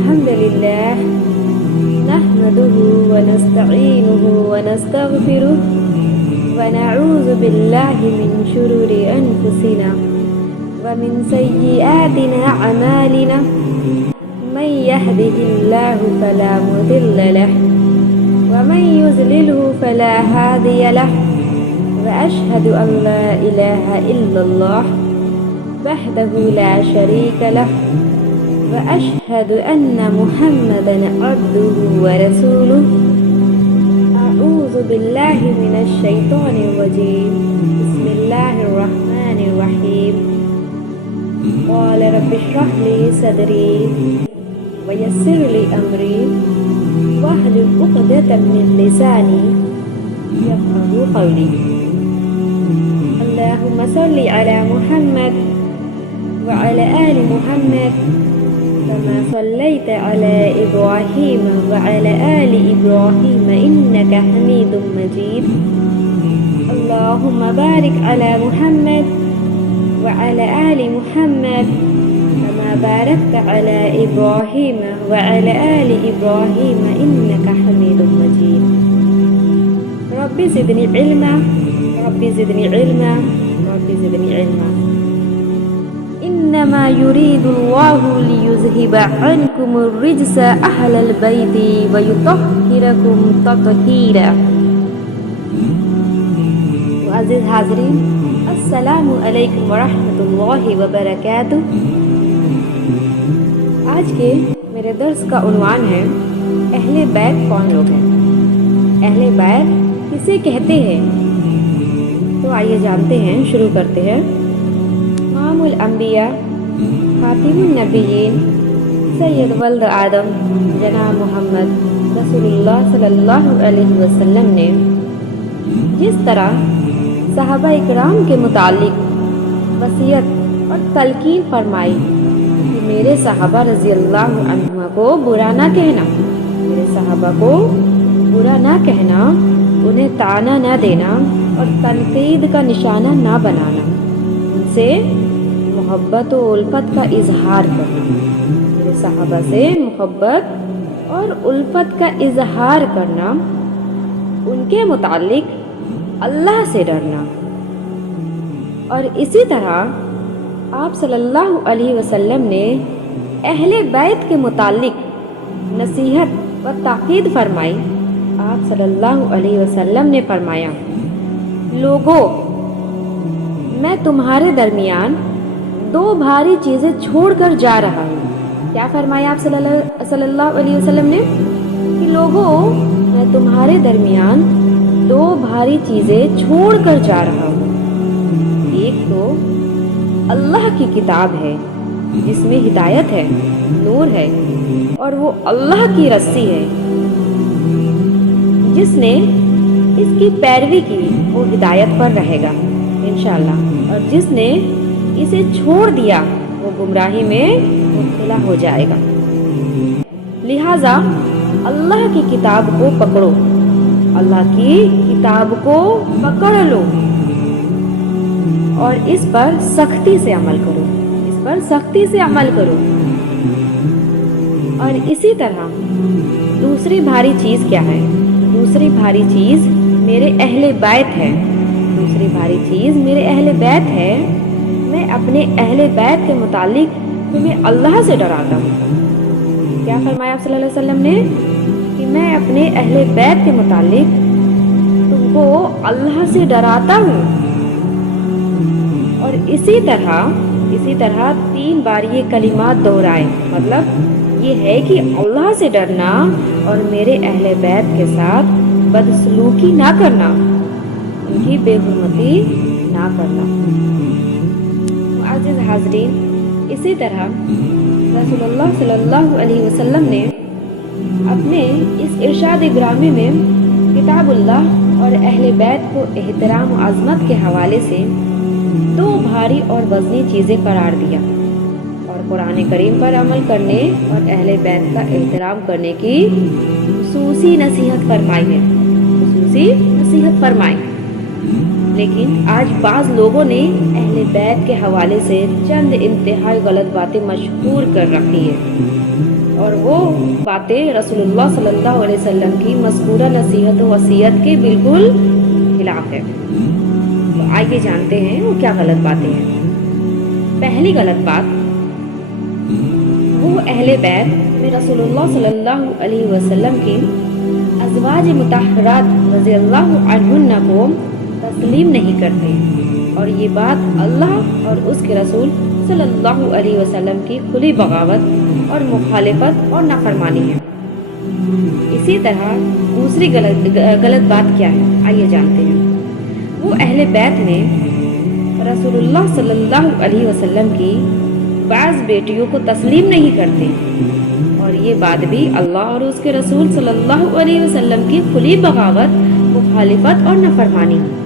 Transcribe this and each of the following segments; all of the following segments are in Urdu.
الحمد لله نحمده ونستعينه ونستغفره ونعوذ بالله من شرور أنفسنا ومن سيئات أعمالنا من يهده الله فلا مضل له ومن يضلله فلا هادي له وأشهد أن لا إله إلا الله وحده لا شريك له وأشهد أن محمدا عبده ورسوله أعوذ بالله من الشيطان الرجيم بسم الله الرحمن الرحيم قال رب اشرح لي صدري ويسر لي أمري واحلل عقدة من لساني يفقهوا قولي اللهم صل على محمد وعلى آل محمد كما صليت على إبراهيم وعلى آل إبراهيم إنك حميد مجيد اللهم بارك على محمد وعلى آل محمد كما باركت على إبراهيم وعلى آل إبراهيم إنك حميد مجيد رب زدني علما رب زدني علما رب زدني علما إنما يريد الله ليذهب عنكم الرجس أهل البيت ويطهركم تطهيرا معزز حاضرین السلام علیکم ورحمۃ اللہ وبرکاتہ۔ آج کے میرے درس کا عنوان ہے اہل بیت کون لوگ ہیں، اہل بیت کسے کہتے ہیں؟ تو آئیے جانتے ہیں، شروع کرتے ہیں۔ امام الانبیاء خاتم النبیین سید ولد آدم جناب محمد رسول اللہ صلی اللہ علیہ وسلم نے جس طرح صحابہ اکرام کے متعلق وصیت اور تلقین فرمائی کہ میرے صحابہ رضی اللہ عنہم کو برا نہ کہنا، میرے صحابہ کو برا نہ کہنا، انہیں طعنہ نہ دینا اور تنقید کا نشانہ نہ بنانا، ان سے محبت و الفت کا اظہار کرنا، میرے صحابہ سے محبت اور الفت کا اظہار کرنا، ان کے متعلق اللہ سے ڈرنا، اور اسی طرح آپ صلی اللہ علیہ وسلم نے اہل بیت کے متعلق نصیحت و تاکید فرمائی۔ آپ صلی اللہ علیہ وسلم نے فرمایا، لوگوں میں تمہارے درمیان دو بھاری چیزیں چھوڑ کر جا رہا ہوں۔ کیا فرمایا آپ صلی اللہ علیہ وسلم نے کہ لوگوں میں تمہارے درمیان دو بھاری چیزیں چھوڑ کر جا رہا ہوں۔ ایک تو اللہ کی کتاب ہے جس میں ہدایت ہے، نور ہے، اور وہ اللہ کی رسی ہے، جس نے اس کی پیروی کی وہ ہدایت پر رہے گا انشاءاللہ، اور جس نے اسے چھوڑ دیا وہ گمراہی میں مبتلا ہو جائے گا۔ لہٰذا اللہ کی کتاب کو پکڑو، اللہ کی کتاب کو پکڑ لو اور اس پر سختی سے عمل کرو، اس پر سختی سے عمل کرو۔ اور اسی طرح دوسری بھاری چیز کیا ہے؟ دوسری بھاری چیز میرے اہل بیت ہے، دوسری بھاری چیز میرے اہل بیت ہے۔ میں اپنے اہل بیت کے متعلق تمہیں اللہ سے ڈراتا ہوں۔ کیا فرمایا آپ صلی اللہ علیہ وسلم نے کہ میں اپنے اہل بیت کے متعلق تم کو اللہ سے ڈراتا ہوں۔ اور اسی طرح 3 بار یہ کلمات دہرائے، مطلب یہ ہے کہ اللہ سے ڈرنا اور میرے اہل بیت کے ساتھ بدسلوکی نہ کرنا، ان کی بے حرمتی نہ کرنا۔ معزز حاضرین، اسی طرح رسول اللہ صلی اللہ علیہ وسلم نے اپنے اس ارشاد گرامی میں کتاب اللہ اور اہل بیت کو احترام و عظمت کے حوالے سے 2 بھاری اور وزنی چیزیں قرار دیا، اور قرآن کریم پر عمل کرنے اور اہل بیت کا احترام کرنے کی خصوصی نصیحت فرمائی ہے، خصوصی نصیحت فرمائی۔ لیکن آج بعض لوگوں نے اہل بیت کے حوالے سے چند انتہائی غلط باتیں مشہور کر رکھی ہے، اور وہ وہ باتیں رسول اللہ صلی اللہ علیہ وسلم کی مذکورہ نصیحت و وصیت کے بالکل خلاف ہے۔ تو آئیے جانتے ہیں وہ کیا غلط باتیں ہیں۔ پہلی غلط بات، وہ اہل بیت میں رسول اللہ صلی اللہ علیہ وسلم کی ازواج مطہرات رضی اللہ عنہن کو تسلیم نہیں کرتے، اور یہ بات اللہ اور اس کے رسول صلی اللہ علیہ وسلم کی کھلی بغاوت اور مخالفت اور نافرمانی ہے۔ اسی طرح دوسری غلط بات کیا ہے، آئیے جانتے ہیں۔ وہ اہل بیت میں رسول اللہ صلی اللہ علیہ وسلم کی بعض بیٹیوں کو تسلیم نہیں کرتے، اور یہ بات بھی اللہ اور اس کے رسول صلی اللہ علیہ وسلم کی کھلی بغاوت، مخالفت اور نافرمانی ہے۔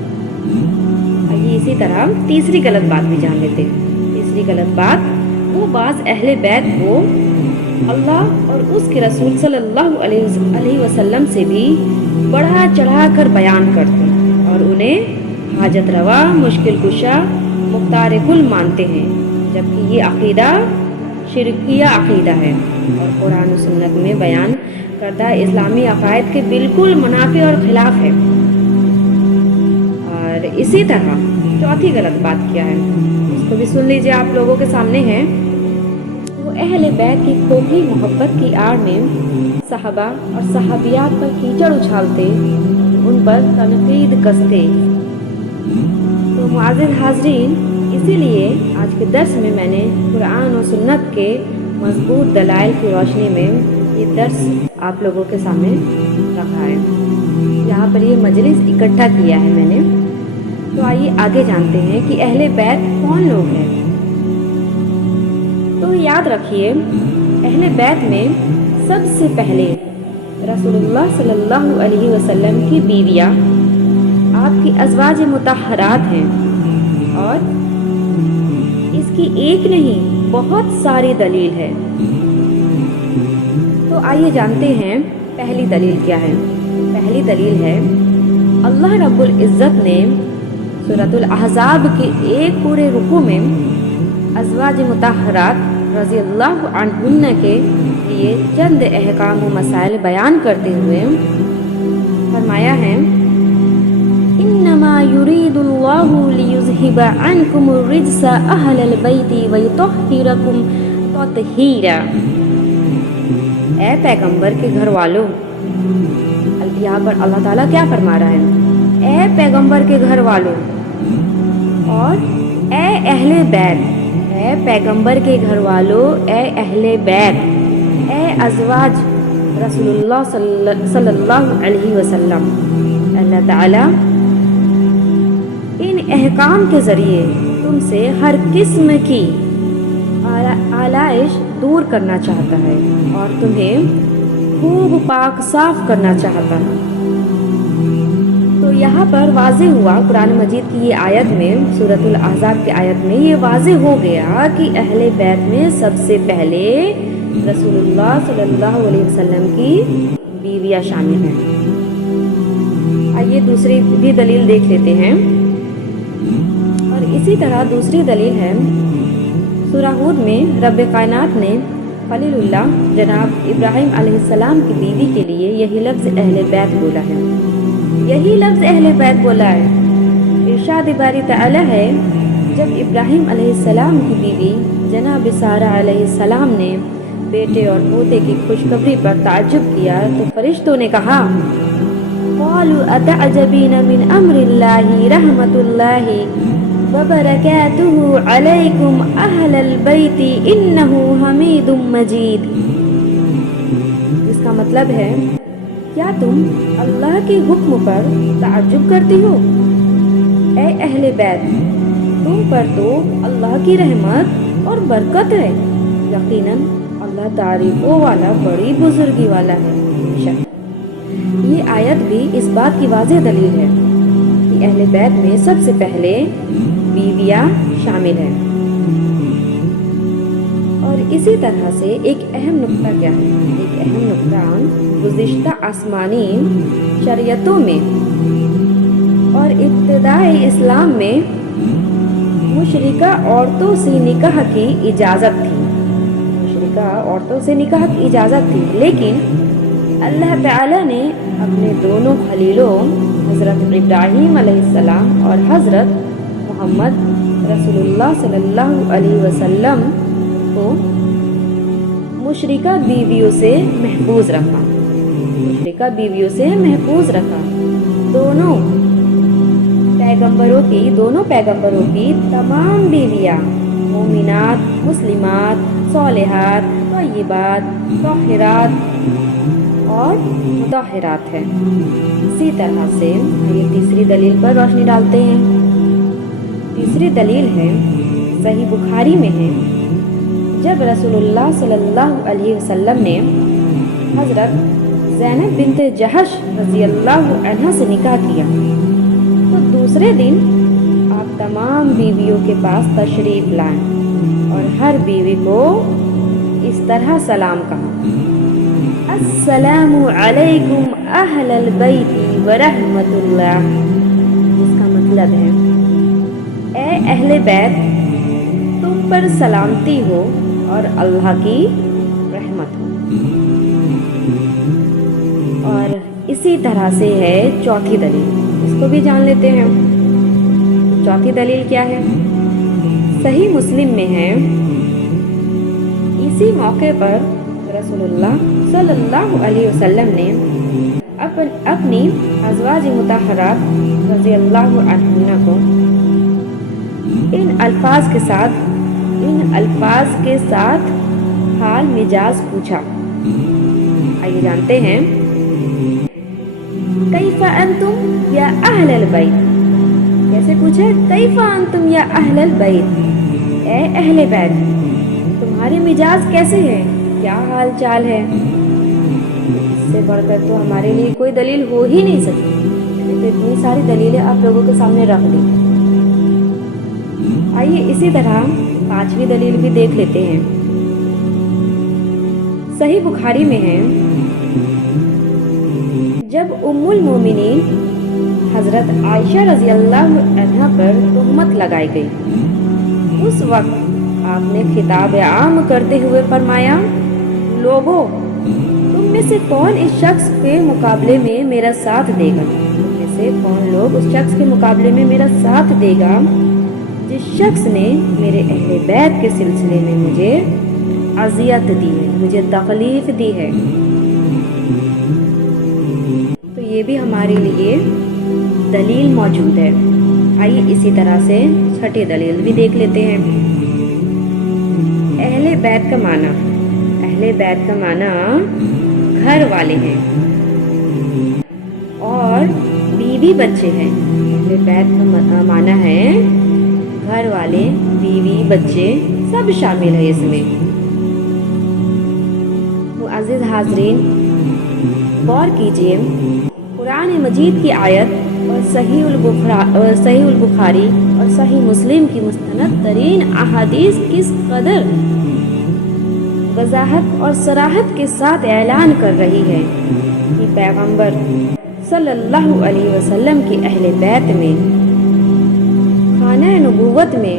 آئیے اسی طرح تیسری غلط بات بھی جان لیتے ہیں۔ تیسری غلط بات، وہ بعض اہل بیت کو اللہ اور اس کے رسول صلی اللہ علیہ وسلم سے بھی بڑھا چڑھا کر بیان کرتے اور انہیں حاجت روا، مشکل کشا، مختار کل مانتے ہیں، جبکہ یہ عقیدہ شرکیہ عقیدہ ہے اور قرآن و سنت میں بیان کردہ اسلامی عقائد کے بالکل منافی اور خلاف ہے۔ اور اسی طرح چوتھی غلط بات کیا ہے، اس کو بھی سن لیجئے، آپ لوگوں کے سامنے ہے۔ وہ اہل بیت کی کھوکھلی محبت کی آڑ میں صحابہ اور صحابیات پر کیچڑ اچھالتے، ان پر تنقید کستے۔ تو معزز حاضرین، اسی لیے آج کے درس میں نے قرآن و سنت کے مضبوط دلائل کی روشنی میں یہ درس آپ لوگوں کے سامنے رکھا ہے۔ یہاں پر یہ مجلس اکٹھا کیا ہے میں نے۔ تو آئیے آگے جانتے ہیں کہ اہل بیت کون لوگ ہیں۔ تو یاد رکھیے، اہل بیت میں سب سے پہلے رسول اللہ صلی اللہ علیہ وسلم کی بیویاں آپ کی ازواج مطہرات ہیں، اور اس کی ایک نہیں بہت ساری دلیل ہے۔ تو آئیے جانتے ہیں پہلی دلیل کیا ہے۔ پہلی دلیل ہے، اللہ رب العزت نے سورۃ الاحزاب کے ایک پورے رکوع میں ازواج مطہرات رضی اللہ عنہن کے لیے چند احکام و مسائل بیان کرتے ہوئے فرمایا ہے، انما یرید اللہ لیذہب عنکم الرجس اہل البیت ویطہرکم تطہیرا۔ اے پیغمبر کے گھر والوں، یہاں پر اللہ تعالیٰ کیا فرما رہا ہے؟ اے پیغمبر کے گھر والوں اور اے اہل بیت، اے پیغمبر کے گھر والوں، اے اہل بیت، اے ازواج رسول اللہ صلی اللہ علیہ وسلم، اللہ تعالیٰ ان احکام کے ذریعے تم سے ہر قسم کی آلائش دور کرنا چاہتا ہے اور تمہیں خوب پاک صاف کرنا چاہتا ہے۔ تو یہاں پر واضح ہوا قرآن مجید کی یہ آیت میں، سورۃ الاحزاب کی آیت میں یہ واضح ہو گیا کہ اہل بیت میں سب سے پہلے رسول اللہ صلی اللہ علیہ وسلم کی بیویاں شامل ہیں۔ آئیے دوسری بھی دلیل دیکھ لیتے ہیں۔ اور اسی طرح دوسری دلیل ہے، سورہ ہود میں رب کائنات نے خلیل اللہ جناب ابراہیم علیہ السلام کی بیوی کے لیے یہی لفظ اہل بیت بولا ہے، یہی لفظ اہل بیت بولا ہے۔ ارشاد باری تعالی ہے، جب ابراہیم علیہ السلام کی بیوی جناب سارہ علیہ السلام نے بیٹے اور پوتے کی خوشخبری پر تعجب کیا تو فرشتوں نے کہا، قالوا اتعجبین من امر اللہ رحمت اللہ وبرکاتہ علیکم اہل البیت انہ حمید مجید۔ اس کا مطلب ہے، کیا تم اللہ کے حکم پر تعجب کرتی ہو؟ اے اہل بیت، تم پر تو اللہ کی رحمت اور برکت ہے، یقیناً اللہ تعریفوں والا، بڑی بزرگی والا ہے۔ یہ آیت بھی اس بات کی واضح دلیل ہے کہ اہل بیت میں سب سے پہلے بیویاں شامل ہیں۔ اور اسی طرح سے ایک اہم نقطہ کیا ہے؟ ایک اہم نقطہ گزشتہ آسمانی شریعتوں میں اور ابتدائی اسلام میں مشرکہ عورتوں سے نکاح کی اجازت تھی۔ عورتوں سے نکاح کی اجازت تھی، لیکن اللہ تعالیٰ نے اپنے دونوں خلیلوں حضرت ابراہیم علیہ السلام اور حضرت محمد رسول اللہ صلی اللہ علیہ وسلم کو مشرکہ بیویوں سے محفوظ رکھا۔ دونوں پیغمبروں کی تمام بیویاں مومنات، مسلمات، صالحات، طیبات، طاہرات اور مطہرات ہیں۔ اسی طرح سے یہ تیسری دلیل پر روشنی ڈالتے ہیں۔ تیسری دلیل ہے، صحیح بخاری میں ہے، جب رسول اللہ صلی اللہ علیہ وسلم نے حضرت زینب بنت جہش رضی اللہ عنہا سے نکاح کیا تو دوسرے دن آپ تمام بیویوں کے پاس تشریف لائیں اور ہر بیوی کو اس طرح سلام کہا: السلام علیکم اہل البیت ورحمۃ اللہ، جس کا مطلب ہے اے اہل بیت، تم پر سلامتی ہو اور اللہ کی رحمت ہو۔ اور اسی طرح سے ہے چوتھی دلیل، اس کو بھی جان لیتے ہیں۔ چوتھی دلیل کیا ہے؟ صحیح مسلم میں ہے، اسی موقع پر رسول اللہ صلی اللہ علیہ وسلم نے اپنی ازواج مطہرات رضی اللہ عنہن کو ان الفاظ کے ساتھ حال مزاج پوچھا۔ آئیے جانتے ہیں، کیف انتم یا اہل البیت، کیسے پوچھے؟ کیف انتم یا اہل البیت، اے اہل بیت تمہارے مزاج کیسے ہیں، کیا حال چال ہے؟ اس سے بڑھ کر تو ہمارے لیے کوئی دلیل ہو ہی نہیں سکتی، تو اتنی ساری دلیلیں آپ لوگوں کے سامنے رکھ دی۔ آئیے اسی طرح پانچویں دلیل بھی دیکھ لیتے ہیں۔ صحیح بخاری میں ہے، جب ام المومنین حضرت عائشہ رضی اللہ عنہا پر تہمت لگائی گئی، اس وقت آپ نے خطاب عام کرتے ہوئے فرمایا: لوگوں، تم میں سے کون اس شخص کے مقابلے میں میرا ساتھ دے گا؟ تم میں سے کون لوگ اس شخص کے مقابلے میں میرا ساتھ دے گا جس شخص نے میرے اہل بیت کے سلسلے میں مجھے اذیت دی ہے، مجھے تکلیف دی ہے؟ تو یہ بھی ہمارے لیے دلیل موجود ہے۔ آئیے اسی طرح سے چھٹی دلیل بھی دیکھ لیتے ہیں۔ اہل بیت کا معنی گھر والے ہیں اور بیوی بچے ہیں۔ اہل بیت کا معنی ہے گھر والے، بیوی، بچے سب شامل ہے اس میں۔ معزز حاضرین، غور کیجئے، قرآن مجید کی آیت اور صحیح البخاری اور صحیح مسلم کی مستند ترین احادیث کس قدر وضاحت اور صراحت کے ساتھ اعلان کر رہی ہے کہ پیغمبر صلی اللہ علیہ وسلم کی اہل بیت میں، خانہ نبوت میں،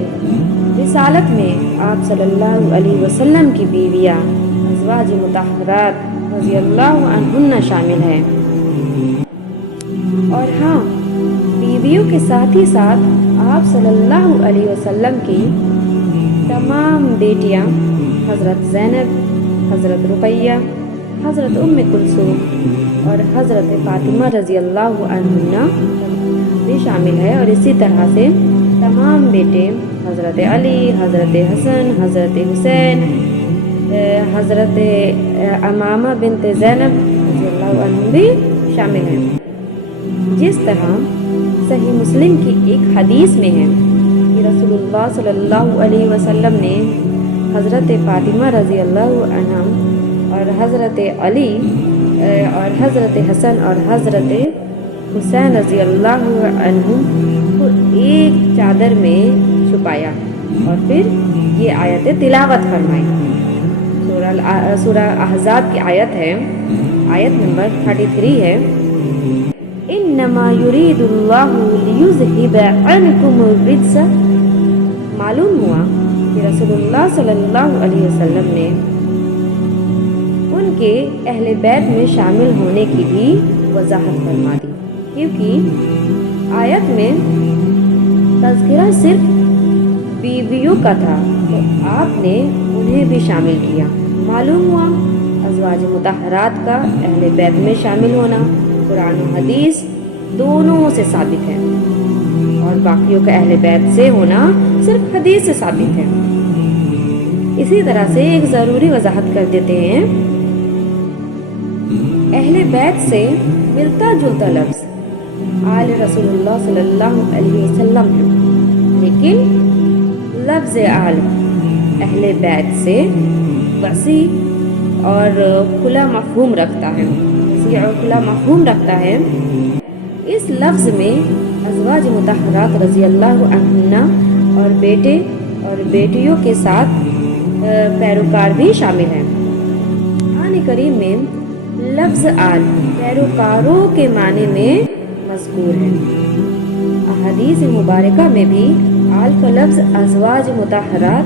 رسالت میں آپ صلی اللہ علیہ وسلم کی بیویاں ازواج مطہرات رضی اللہ عنہن شامل ہیں۔ اور ہاں، بیویوں کے ساتھ ہی ساتھ آپ صلی اللہ علیہ وسلم کی تمام بیٹیاں حضرت زینب، حضرت رقیہ، حضرت ام کلثوم اور حضرت فاطمہ رضی اللہ عنہن بھی شامل ہے۔ اور اسی طرح سے تمام بیٹے حضرت علی، حضرت حسن، حضرت حسین، حضرت امامہ بنت زینب رضی اللہ عنہ بھی شامل ہیں۔ جس طرح صحیح مسلم کی ایک حدیث میں ہے کہ رسول اللہ صلی اللہ علیہ وسلم نے حضرت فاطمہ رضی اللہ عنہ اور حضرت علی اور حضرت حسن اور حضرت حسین رضی اللہ عنہ کو ایک چادر میں چھپایا اور پھر یہ آیت تلاوت فرمائی۔ سورہ احزاب کی آیت ہے، آیت نمبر 33 ہے، انما یرید اللہ لیذہب عنکم الرجس۔ معلوم ہوا کہ رسول اللہ صلی اللہ علیہ وسلم نے کے اہل بیت میں شامل ہونے کی بھی وضاحت فرما دی، کیونکہ آیت میں تذکرہ صرف بیویوں کا تھا تو آپ نے انہیں بھی شامل کیا۔ معلوم ہوا ازواج مطہرات کا اہل بیت میں شامل ہونا قرآن و حدیث دونوں سے ثابت ہے، اور باقیوں کا اہل بیت سے ہونا صرف حدیث سے ثابت ہے۔ اسی طرح سے ایک ضروری وضاحت کر دیتے ہیں، اہل بیت سے ملتا جلتا لفظ آل رسول اللہ صلی اللہ علیہ وسلم ہے، لیکن لفظ آل اہل بیت سے وسیع اور کھلا مفہوم رکھتا ہے، وسیع اور کھلا مفہوم رکھتا ہے۔ اس لفظ میں ازواج مطہرات رضی اللہ عنہن اور بیٹے اور بیٹیوں کے ساتھ پیروکار بھی شامل ہیں۔ قرآن کریم میں لفظ آل پیروکاروں کے معنی میں مذکور ہے۔ احادیث مبارکہ میں بھی آل کا لفظ ازواج مطہرات،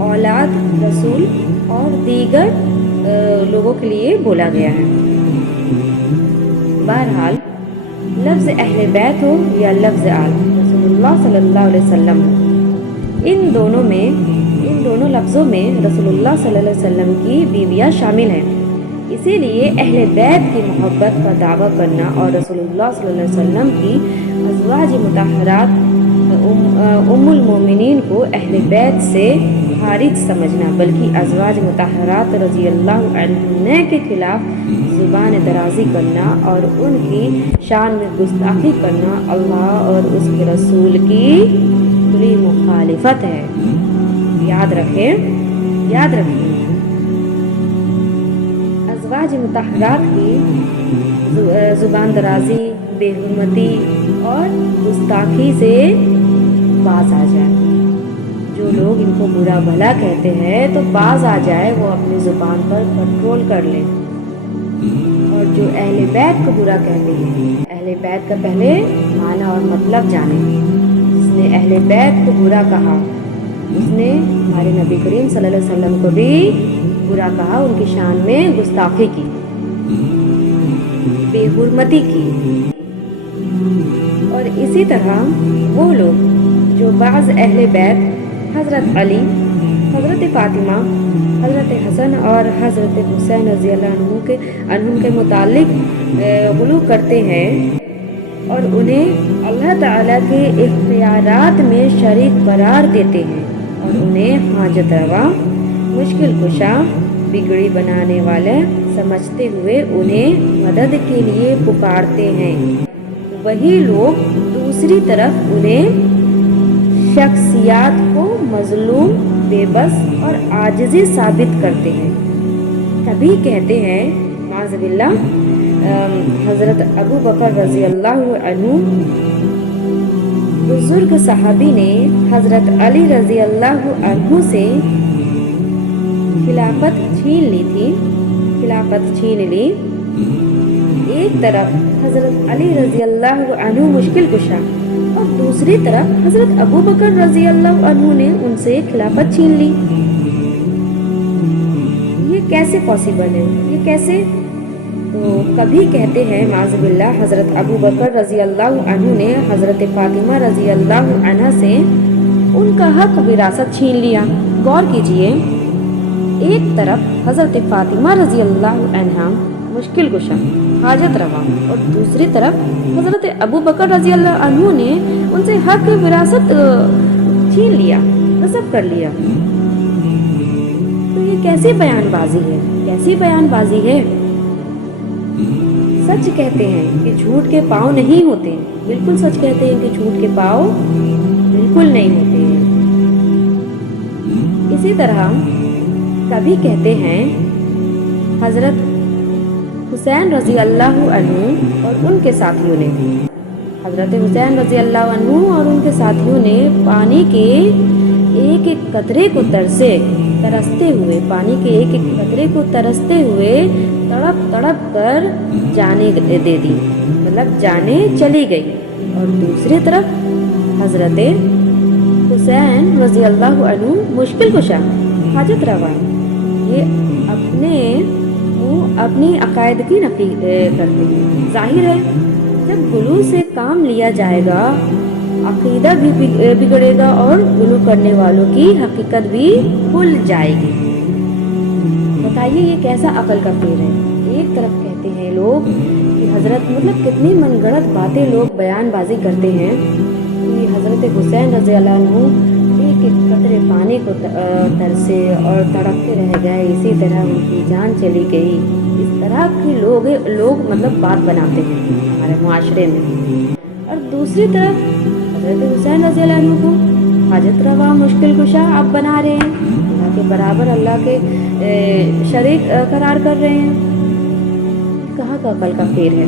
اولاد رسول اور دیگر لوگوں کے لیے بولا گیا ہے۔ بہرحال لفظ اہل بیت ہو یا لفظ آل رسول اللہ صلی اللہ علیہ وسلم ہو، ان دونوں لفظوں میں رسول اللہ صلی اللہ علیہ وسلم کی بیویاں شامل ہیں۔ اسی لیے اہل بیت کی محبت کا دعویٰ کرنا اور رسول اللہ صلی اللہ علیہ وسلم کی ازواج مطہرات ام المومنین کو اہل بیت سے خارج سمجھنا، بلکہ ازواج مطہرات رضی اللہ عنہن کے خلاف زبان درازی کرنا اور ان کی شان میں گستاخی کرنا اللہ اور اس کے رسول کی کھلی مخالفت ہے۔ یاد رکھیں ازواج مطہرات کی زبان درازی، بے حرمتی اور گستاخی سے باز آ جائے۔ جو لوگ ان کو برا بھلا کہتے ہیں تو باز آ جائے، وہ اپنی زبان پر کنٹرول کر لیں۔ اور جو اہل بیت کو برا کہتے ہیں، اہل بیت کا پہلے معنی اور مطلب جانیں۔ جس نے اہل بیت کو برا کہا اس نے ہمارے نبی کریم صلی اللہ علیہ وسلم کو بھی برا کہا، ان کی شان میں گستاخی کی، بے حرمتی کی۔ اور اسی طرح وہ لوگ جو بعض اہل بیت حضرت علی، حضرت فاطمہ، حضرت حسن اور حضرت حسین رضی اللہ عنہم کے متعلق غلو کرتے ہیں اور انہیں اللہ تعالیٰ کے اختیارات میں شریک قرار دیتے ہیں اور انہیں حاجت روا، مشکل کشا، بگڑی بنانے والے سمجھتے ہوئے انہیں مدد کے لیے پکارتے ہیں، وہی لوگ دوسری طرف انہیں شخصیات کو مظلوم، بے بس اور عاجزی ثابت کرتے ہیں۔ تبھی کہتے ہیں معاذ باللہ حضرت ابو بکر رضی اللہ عنہ، بزرگ صحابی نے حضرت علی رضی اللہ عنہ سے خلافت چھین لی۔ ایک طرف حضرت علی رضی اللہ عنہ مشکل کشا اور دوسری طرف حضرت ابو بکر رضی اللہ عنہ نے ان سے خلافت چھین لی۔ یہ کیسے پاسبل ہے؟ یہ کیسے؟ تو کبھی کہتے ہیں معاذ باللہ حضرت ابو بکر رضی اللہ عنہ نے حضرت فاطمہ رضی اللہ عنہ سے ان کا حق وراثت چھین لیا۔ غور کیجئے، ایک طرف حضرت فاطمہ رضی اللہ عنہ مشکل کشا، حاجت روا، اور دوسری طرف حضرت ابو بکر رضی اللہ عنہ نے ان سے حق وراثت چھین لیا، نصب کر لیا۔ تو یہ کیسی بیان بازی ہے؟ کیسی بیان بازی ہے؟ سچ کہتے ہیں کہ جھوٹ کے پاؤں نہیں ہوتے، بالکل سچ کہتے ہیں کہ جھوٹ کے پاؤں بالکل نہیں ہوتے۔ اسی طرح کبھی کہتے ہیں حضرت حسین رضی اللہ عنہ اور ان کے ساتھیوں نے، حضرت حسین رضی اللہ عنہ اور ان کے ساتھیوں نے پانی کے ایک ایک قطرے کو ترستے ہوئے، پانی کے ایک ایک قطرے کو ترستے ہوئے تڑپ تڑپ کر جانے دے دی، مطلب جانے چلی گئی۔ اور دوسری طرف حضرت حسین رضی اللہ عنہ مشکل کشا، حاجت روا، یہ اپنی عقائد کی نفی کرتے ہیں۔ ظاہر ہے جب غلو سے کام لیا جائے گا عقیدہ بھی بگڑے گا اور غلو کرنے والوں کی حقیقت بھی بھول جائے گی۔ بتائیے یہ کیسا عقل کا پھیر ہے۔ ایک طرف کہتے ہیں لوگ کہ حضرت کتنی من گڑت باتیں لوگ بیان بازی کرتے ہیں کہ حضرت حسین رضی اللہ عنہ ایک ایک قطرے پانی کو ترسے اور تڑپتے رہ گئے، اسی طرح ان کی جان چلی گئی۔ اس طرح کے لوگ بات بناتے ہیں ہمارے معاشرے میں۔ اور دوسری طرف حضرت حسین رضی اللہ عنہ کو حاجت روا مشکل کشا آپ بنا رہے ہیں، اللہ کے برابر اللہ کے شریک قرار کر رہے ہیں۔ کہاں کا عقل کا پھیر ہے؟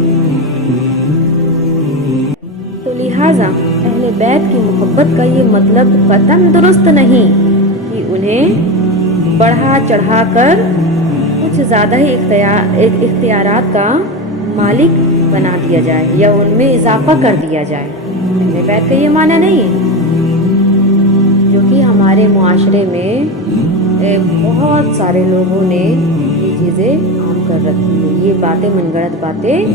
تو لہٰذا اہل بیت کی محبت کا یہ مطلب قطعاً درست نہیں کہ انہیں بڑھا چڑھا کر کچھ زیادہ ہی اختیارات کا مالک بنا دیا جائے یا ان میں اضافہ کر دیا جائے۔ اہل بیت کا یہ معنی نہیں ہے، جو کہ ہمارے معاشرے میں بہت سارے لوگوں نے یہ چیزیں عام کر رکھی ہیں۔ یہ باتیں من گڑت باتیں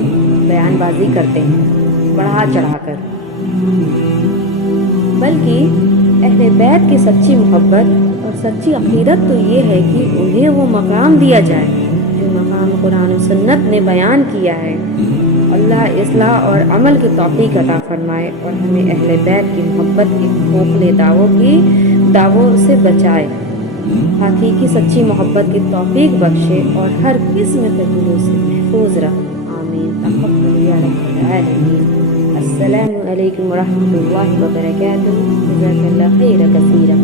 بیان بازی کرتے ہیں بڑھا چڑھا کر۔ بلکہ اہل بیت کی سچی محبت اور سچی عقیدت تو یہ ہے کہ انہیں وہ مقام دیا جائے جو مقام قرآن و سنت نے بیان کیا ہے۔ اللہ اصلاح اور عمل کی توفیق عطا فرمائے اور ہمیں اہل بیت کی محبت کے کھوکھلے دعووں سے بچائے، حقیقی سچی محبت کی توفیق بخشے اور ہر قسم کے گناہوں سے محفوظ رکھے۔ آمین تقبل یا رب العالمین۔ السلام علیکم ورحمۃ اللہ وبرکاتہ۔ جزاک اللہ خیر کثیرا۔